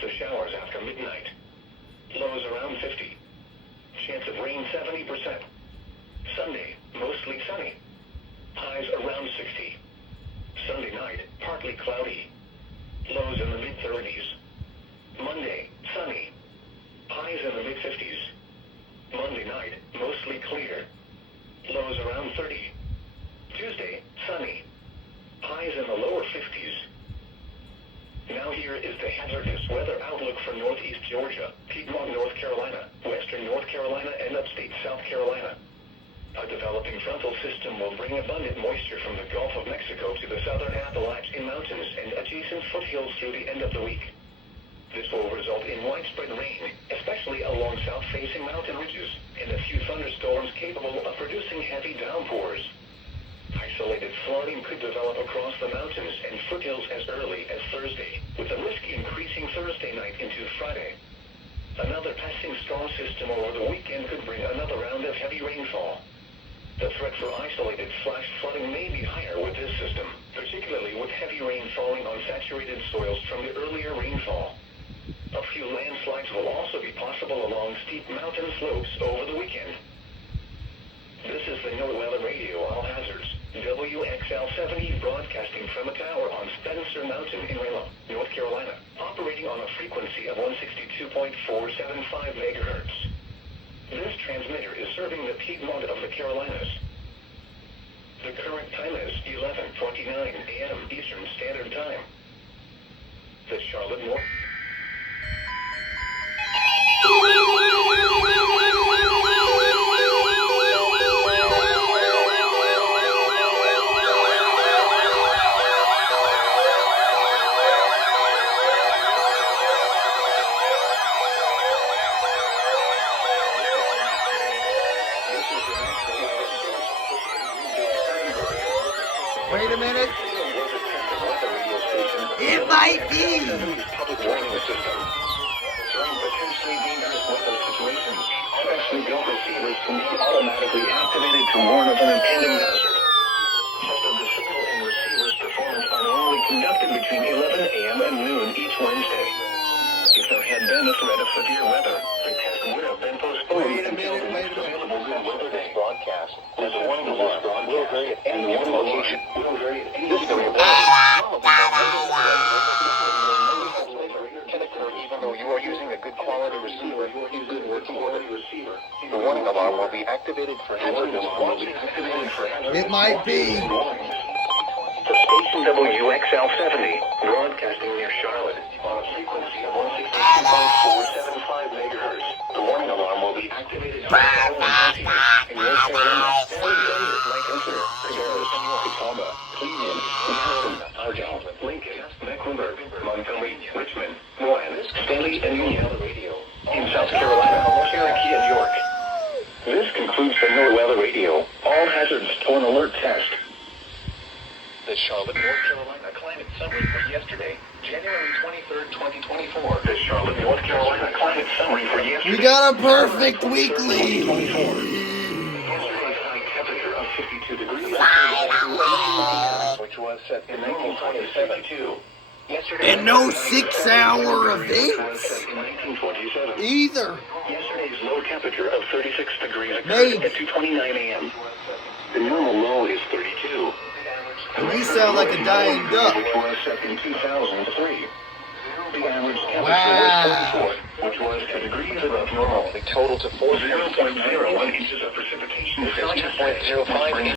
chance of showers after midnight. Lows around 50. Chance of rain 70%. Sunday, mostly sunny. Highs around 60. Sunday night, partly cloudy. Lows in the mid-30s. Monday, sunny. Highs in the mid-50s. Monday night, mostly clear. Lows around 30. Tuesday, sunny. Highs in the lower 50s. Now here is the hazardous weather outlook for northeast Georgia, Piedmont, North Carolina, western North Carolina, and upstate South Carolina. A developing frontal system will bring abundant moisture from the Gulf of Mexico to the southern Appalachian Mountains and adjacent foothills through the end of the week. This will result in widespread rain, especially along south-facing mountain ridges, and a few thunderstorms capable of producing heavy downpours. Isolated flooding could develop across the mountains and foothills as early as Thursday, with the risk increasing Thursday night into Friday. Another passing storm system over the weekend could bring another round of heavy rainfall. The threat for isolated flash flooding may be higher with this system, particularly with heavy rain falling on saturated soils from the earlier rainfall. A few landslides will also be possible along steep mountain slopes over the weekend. This is the NOAA Weather Radio All Hazards, WXL-70 broadcasting from a tower on Spencer Mountain in Raleigh, North Carolina, operating on a frequency of 162.475 megahertz. This transmitter is serving the Piedmont of the Carolinas. The current time is 11:29 a.m. Eastern Standard Time. The Charlotte North... Wait a minute. It might be. Public warning system. During potentially dangerous weather situations, specially built receivers can be automatically activated to warn of an impending hazard. Tests of the signal and receiver's performance are normally conducted between 11 a.m. and noon each Wednesday. If there had been a threat of severe weather, the test would have been postponed until the next available good weather day. Broadcast is a warning alarm will vary at any given location. This variable can occur even though you are using a good quality receiver in good working order. The warning alarm will be activated for hazardous watching. It might be. For station WXL-70, broadcasting near Charlotte on a frequency of 162.475 megahertz, the warning alarm will be activated for all counties in North Carolina, Lancaster, Cabarrus, Catawba, Cleveland, Madison, Argyle, Lincoln, Mecklenburg, Montgomery, Richmond, Warren, Stanley, and Union Radio. In South Carolina, Cherokee, and York. This concludes the NOAA Weather Radio All Hazards Torn Alert Test. The Charlotte, North Carolina climate summary for yesterday, January 23rd, 2024. The Charlotte, North Carolina climate summary for yesterday. We got a perfect weekly. Yesterday's high temperature of 52 degrees, which was set in 1927. And no 6-hour events In 1927. either. Yesterday's low temperature of 36 degrees Maybe. occurred at 2:29 a.m. The normal low is 32. And you sound like a dying duck. Which was set in 2003. The average temperature Wow. was 34, which was 2 degrees above normal. The total to 0.01 inches of precipitation. 0.05